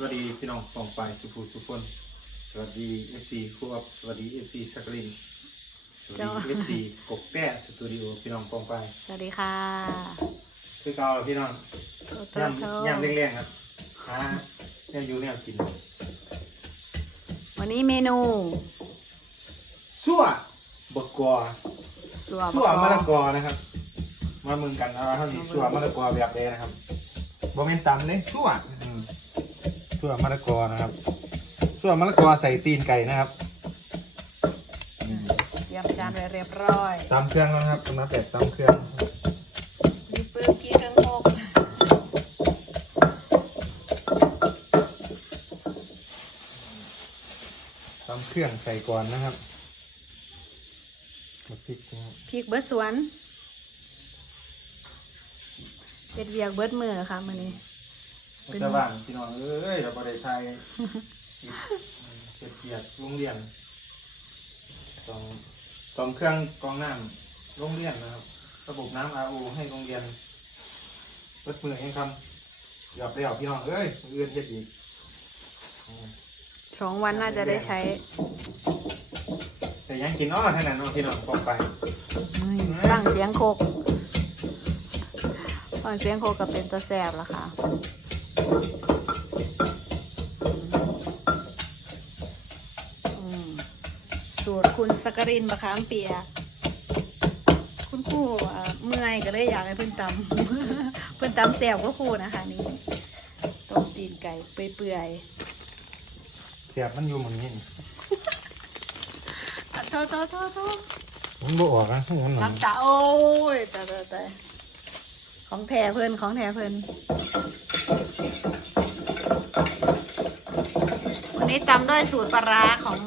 สวัสดีพี่น้องปองปายสุภูสุพลสวัสดีเอฟซีครูอับสวัสดีเอฟซีสักลินสวัสดีเจ้าเอฟซีกกแต้สตูดิโอพี่น้องปองปายสวัสดีค่ะคือเก่าแล้วพี่น้องโตโตย่โตำย่ำเร่งๆครับหาแนวอยู่แนวกิน วันนี้เมนูสั่วบกกอสัวสั่วบมะละกอนะครับ มามึงกันเอาเท่านี้สั่วมะละกอแบบเดนะครับบ่แม่นตำเลยสั่วอืม สั่วมะละกอนะครับสั่วมะละกอใส่ตีนไก่นะครับอืมเตรียมจานไว้เรียบร้อยตำเครื่องแล้วนะครับตำน้ำเป็ดตำเครื่องมีปื้มกี้เครื่องโคกตำเครื่องใส่ก่อนนะครับมาพริกนะครับพริกเบิดสวนเฮ็ดเวียกเบิดมือค่ะมื้อนี้ เป็นแต่ว่างพี่น้องเอ้ยเราบริไทยเกียรติเกียรติโรงเรียนสองสองเครื่องกรองน้ำโรงเรียนนะครับ ระบบน้ำ RO ให้โรงเรียนเปิดมือเองคำเกือบแล้วพี่น้องเอ้ยมืออื่นเฮ็ดอีกอืมสองวันน่าจะได้ใช้ แต่ยังกินอ้อเท่านั้นเนาะพี่น้องบอกไปฟังเสียงโคกฟังเสียงโคกกับเป็นตัวแสบแล้วค่ะอืม สูตรคุณสกรินบะขามเปียกคุณครูเอ่อเมื่อยก็เลยอยากให้เพิ่นตำเพิ่นตำแสบก็ครูนะคะนี่ต้มตีนไก่เปื่อยเสียบมันอยู่เหมือนนี้ๆโทษโทษโทษโทษมันบ่ออกนะทั้งนั้นหนน้ำตาโอ้ยตายตายตาย ของแท้เพิ่นของแท้เพิ่นวันนี้ตำด้วยสูตรปลาร้าของ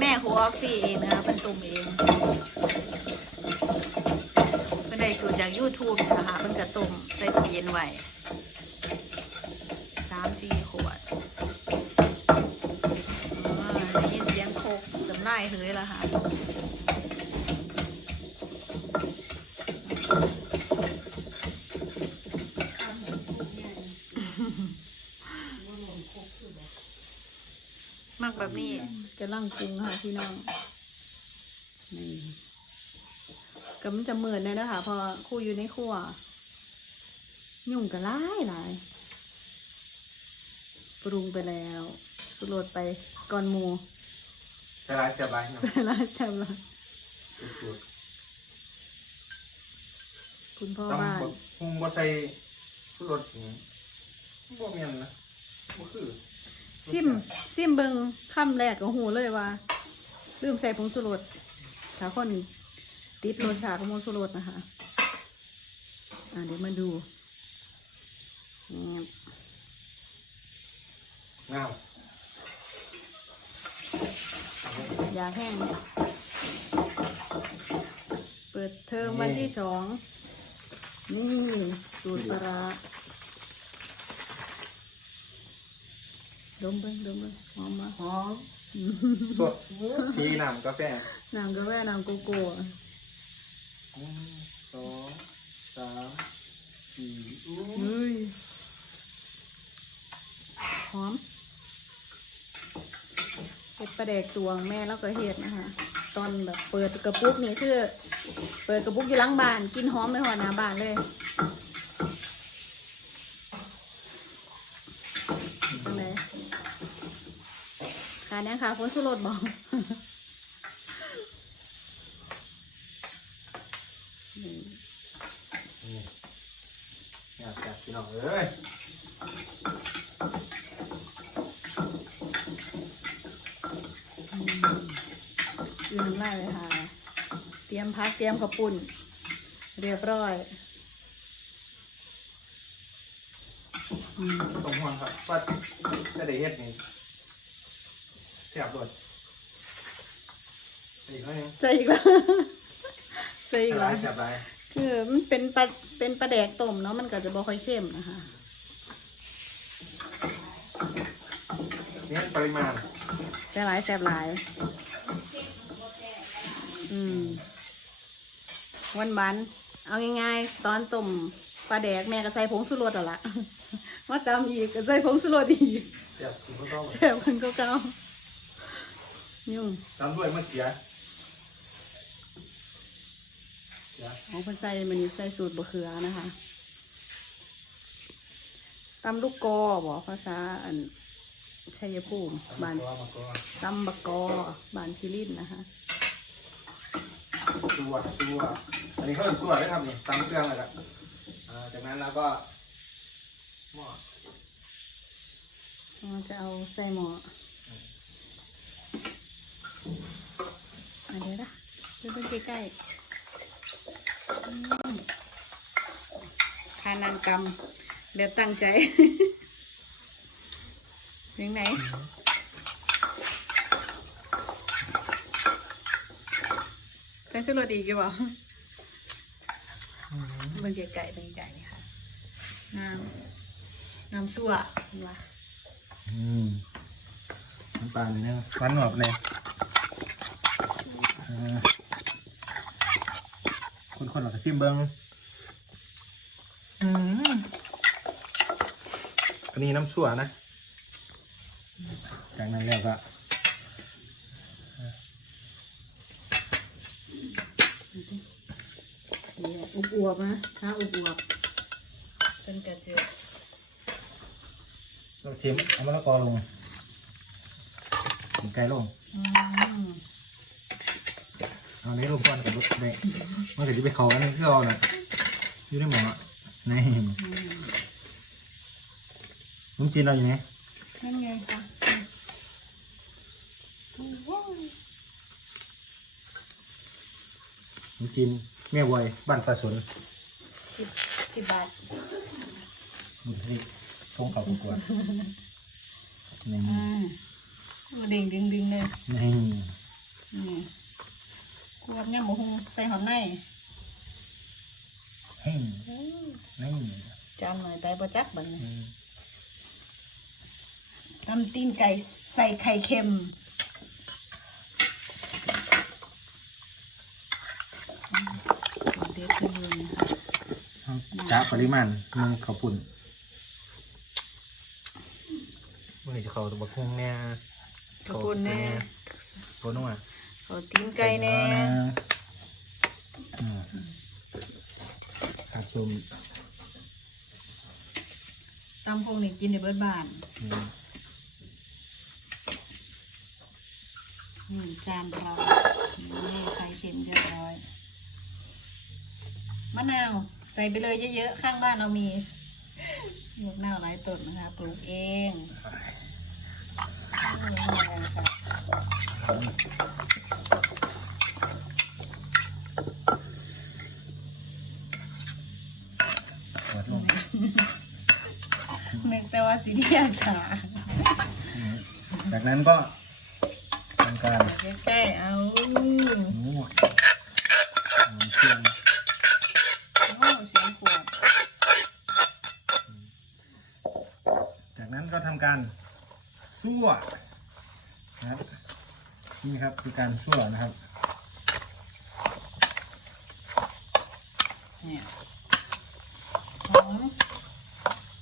แม่ครูออฟฟี่เองนะคะเป็นตุ่มเองเป็นได้สูตรจาก YouTube นะคะเป็นกระตุ่มใส่ตู้เย็นไว้สามสี่ขวดอ่าได้ยินเสียงโคกจำได้เฮ้ยล้วค่ะ มากแบบนี้จะล่างปรุงค่ะพี่น้อง นี่ก็มันจะเหมือนเลยนะคะเพอครู่อยู่ในครัว ยุ่งกันหลายหลายปรุงไปแล้ว สุรสไปก่อนหมูใส่หลายเสียบหลายเนาะใส่ลายแซมละสูตรคุณพ่อต้องบ้านบ่คงบ่ใส่ชูรสนี่บ่แม่นนะบ่คือ ซิมซิมเบิงคำแรกก็หูเลยว่าลืมใส่ผงสุรสถ้าคนติดรสชาติของผงสุรสนะคะอ่าเดี๋ยวมาดูแงบน้าวยาแห้ง เปิดเทอมวันที่สอง นี่ สูตรปลาร้า ดมเบิ้งดมเบิ้งหอมมาหอมสดสีน้ำกาแฟน้ำกาแฟน้ำโกโก้หนึ่งสองสามสี่อู้เฮ้ยหอมเห็ดปลาแดกตวงแม่แล้วก็เห็ดนะคะตอนแบบเปิดกระปุกนี่คือ เปิดกระปุกอยู่หลังบ้าน กินหอมไม่หอหน้าบ้านเลยจังได ขาเนี้ยค่ะพ้นสุรสบอกนี่นี่อยากแซ่บพี่น้องเอ้ยอืมอือน้ำลายเลยค่ะ เตรียมพักเตรียมกระปุ่น เรียบร้อยอืม ต้องห่วงครับว่าจะได้เฮ็ดนี่ แซ่บด้วยอีกหน่อยหนึงใส่อีกแล้ว ใส่อีกหลาแล้วยแซ่บหลายคือมันเป็นปลาเป็นปลาแดกต้มเนาะมันก็จะบ่ค่อยเข้มนะคะเน้นปริมาณแซ่บหลายแซ่บหลาย อืมวันบันๆเอาง่ายๆ ตอนต้มปลาแดกแม่ก็ใส่ผงสุรสแล้วล่ะ มาตำอีกก็ใส่ผงสุรสอีกเดี๋ยวกินข้าวต้ม แซ่บคนก็เก่า ยุ่งตามด้วยมะเขือเดี๋ยวของคนใส่มันนี่ใส่สูตรบะเขือนะคะตำลูกกอบอกภาษาอันชัยภูมิบ้านมะกอกมะกอกตำบะกอบ้านพิรินนะคะตัวตัวอันนี้เขาเป็นส่วนได้ครับนี่ตามเครื่องเลยครับอ่าจากนั้นเราก็หม้อเราจะเอาใส่หม้ออัน เดี๋ยวนะเพิ่งใกล้ๆอืมทานนางกรรมแบบตั้งใจเรื่องไหนใส่สุรสอีกหรือเปล่าเบิ่งไก่ๆเบิ่งไก่ค่ะน้ำน้ำซั่วเห็นปะอืมน้ำตาลนิดนึงหวานหนวบเลยอ่า คนๆเราก็ชิมเบิ้งอืมอันนี้น้ำชั่วนะจากนั้นแล้วก็เนี่ยอุบอวบๆนะถ้าอุบอวบๆเป็นกระเจือเราชิมเอามะละกอลงถึงไก่ลง อืม เอาเนี้ลงก่อนกับรถเด็กมันจะไปเขาอันนี้คือเอาน่ะอยู่ในหมออะนี่อืมลุงจีนเราอยู่ไหนนั่นไงค่ะโอ้โหลุงจีนแม่วอยบ้านปลาสนสิบสิบบาทนี่ส่งเขาประกวดนี่อืมกูเด้งดึงดึงๆเลยนี่นี่ กูกับย่ำหมูฮงใส่หอมในเฮ้ยอืมนี่จานหน่อยไปประจักบัดนอืมตำตีนไก่ใส่ไข่เค็มอืมเด็ดขึ้นเลยนะคะจ้าปริมาณมึงเขาวปุ่นมื่อนี้จะเขาตัวบักฮงแน่ขอบคุณแน่โคนัว ขอตีนไก่แน่อืมขาดชมตำพงนี่กินในเบิดบ้านอืมหนึ่งจานเรานี่ไข่เค็มเรียบร้อย มะนาว ใส่ไปเลยเยอะๆ ข้างบ้านเรามีลูกนาวหลายต้นนะคะ ปลูกเอง นี่เลยค่ะเปิดลงนึกแต่ว่าสิเดียชาอืมจากนั้นก็ทำการใกล้ๆเอาหมูหมูเชียงโอ้เสียงขวดจากนั้นก็ทำการซั่วนะครับ นี่ครับคือการซั่วนะครับเนี่ยหอม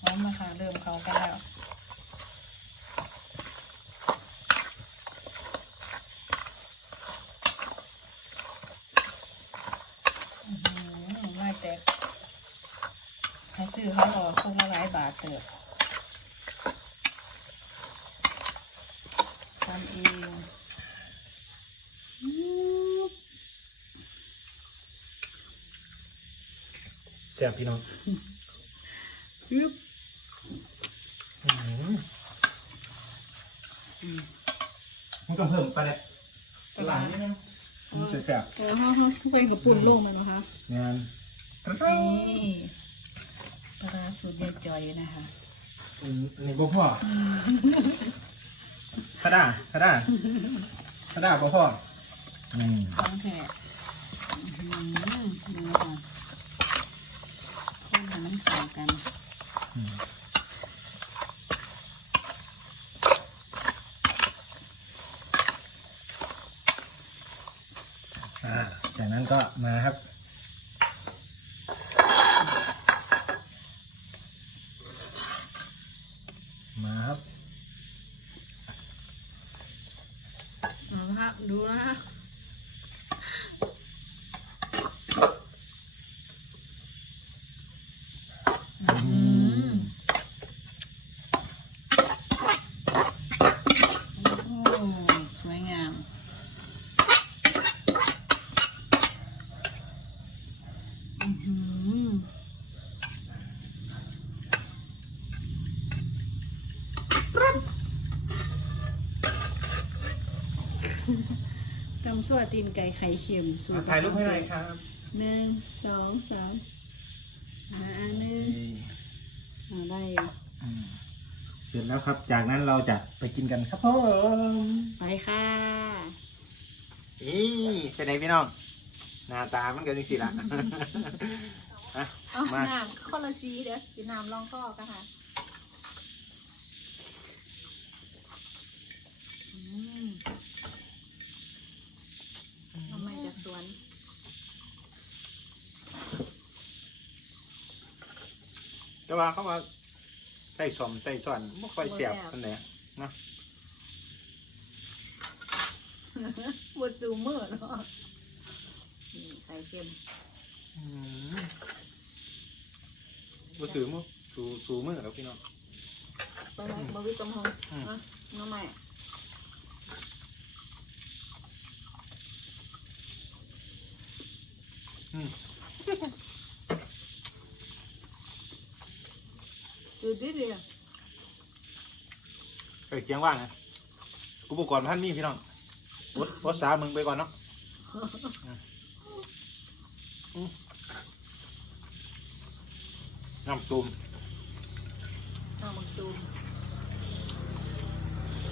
หอมมาค่ะเริ่มเข้ากันแล้วหือไม่แตกให้ซื้อเขาหรอคงละหลายบาทเถอะทำเองอื้อ แซ่บพี่น้องฮึบอื้อหืออืมมึงต้องเพิ่มไปเลยปลาร้าเนี่ยนะมึงแซ่บเออห้าห้าใส่กับปุ่นลงมันนะคะๆงานนี่ปลาร้าสูตรยายจอยนะคะ อืมอันนี้บ่พ่อขดาขดาขดาบ่พ่ออืม ของแท้อื้อหือนี่นะคะคนให้มันเข้า กัน อืมอ่าจากนั้นก็มาครับ มาครับะดูนะฮะอืมโอ้สวยงาม อื้อหือตำ ซั่วตีนไก่ไข่เค็มสูตรถ่ายรูปให้หน่อยครับหนึ่งสองสามอ่าอันหนึ่งอ่าได้อยู่อืมเสร็จแล้วครับ จากนั้นเราจะไปกินกันครับผมไปค่ะนี่เป็นไงพี่น้อง หน้าตามันก็จังสิละ อะเอามา น้ำคนละสีเดี๋ยวกินน้ำลองข้อกันค่ะอืม สวนแต่ว่าเขาว่าใส่สมใส่ส่วนไม่ค่อยเสียบกันเลยเนาะบดซูเมอร์เนาะนี่ไข่เค็มอืมบ่ถือมือสูสูมือแล้วพี่น้องไปไหมบวิกำฮงอืมนะน้องใหม่ อืม จื ดดิเดียวเอ้ยเกียงว่างนะอุปกรณ์พันมีพี่น้องวดวดสามึงไปก่อนเนาะอืมอืมน้ำตูมข้าวมังตูม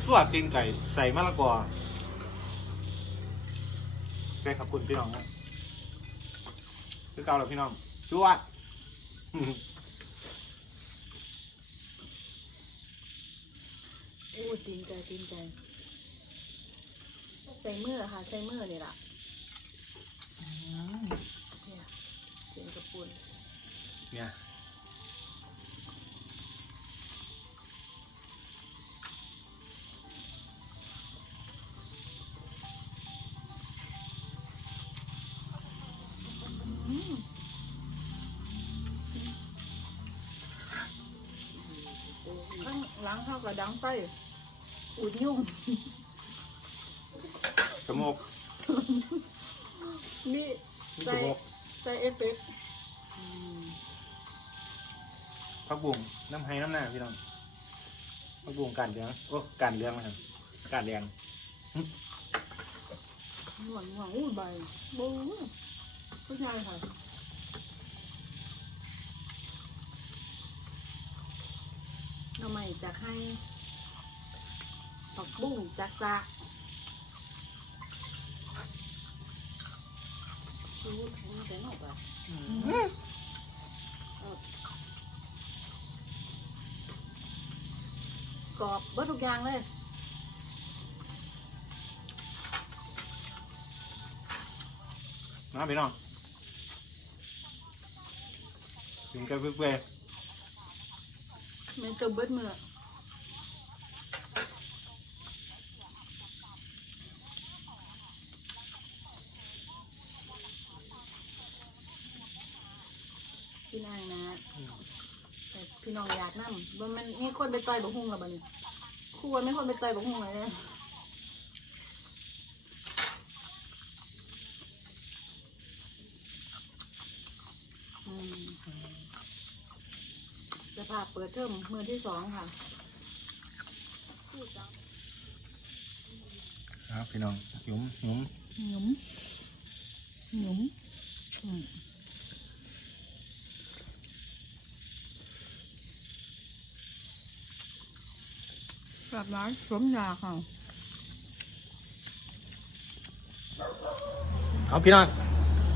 สวดตีนไก่ใส่มะละกอใส่ขับคุณพี่น้องนะ คือเก่าแล้วพี่น้องจวดอู้ตีนไก่ตีนไก่ใส่มือค่ะ ใส่มือนี่ล่ะเนี่ยเสียงกระปุนเนี่ย ข้างหลังเข้ากับดังไฟอุดยุ่งกระโมกนี่นี่ระโมกใส่เอฟเฟกต์พักบุ้งน้ำไห้น้ำหน้าพี่น้องพักบุ้งกันเลี้ยงโอ้กันเลี้ยงนะครับกันเลี้ยงหวานหวานอู้ใบบูผู้ชายค่ะ ทำไมจะให้ผักบุ้งจากซากชูมันเป็นอกอะกรอบเบิดทุกอย่างเลยนะพี่น้องถึงกันเพื่อ มันตัวเบิดมือพี่นางนะ แต่พี่น้องอยากนั่งบ่มันมีคนไปต่อยบกฮุ่งแล้วบัดนี้คู่วันไม่คนไปต่อยบกฮุ่งเลยนี่ยอืม จะพาเปิดเทอมมือที่สองค่ะๆครับพี่น้องหยุมหยุมหยุมหยุมอืมแบบร้านสมยาค่ะเอาพี่น้อง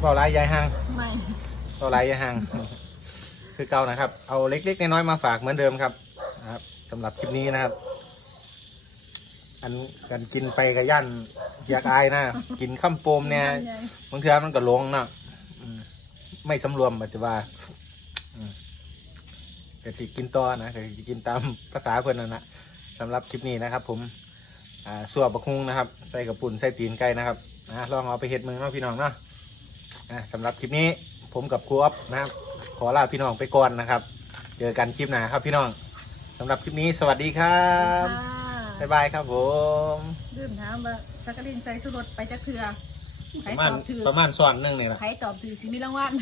เบาลายยายห่างไม่เบาลายยายห่าง คือเก่านะครับ เอาเล็กๆน้อยๆมาฝากเหมือนเดิมครับนะครับสำหรับคลิปนี้นะครับ อันกันกินไปกับย่านอยากอายนะ กินข้ามโปมเนี่ยบางทื่อมันก็ลงนะอืมไม่สำรวมปัจจุบันก็สิกินต่อนะก็สิกินตามภาษาเพื่อนนั่นนะสำหรับคลิปนี้นะครับ ผม อ่าสัวบะคุงนะครับ ใส่กระปุ่นใส่ตีนไก่นะครับนะลองเอาไปเฮ็ดมือเนาะพี่น้องเนาะอ่าสำหรับคลิปนี้ผมกับครูอ๊อฟนะครับ ขอลาพี่น้องไปก่อนนะครับ เจอกันคลิปหน้าครับพี่น้องสำหรับคลิปนี้สวัสดีครับบ๊ายบายครับผมลืมถามว่าสักกะลินใส่สุรสไปจักเถื่อปใครระมาตณอบถือประมาณซ้อนหนึงนี่แหละใครตอบถือสิมีรางวัล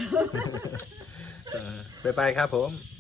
เออบ๊ายบายครับผมบ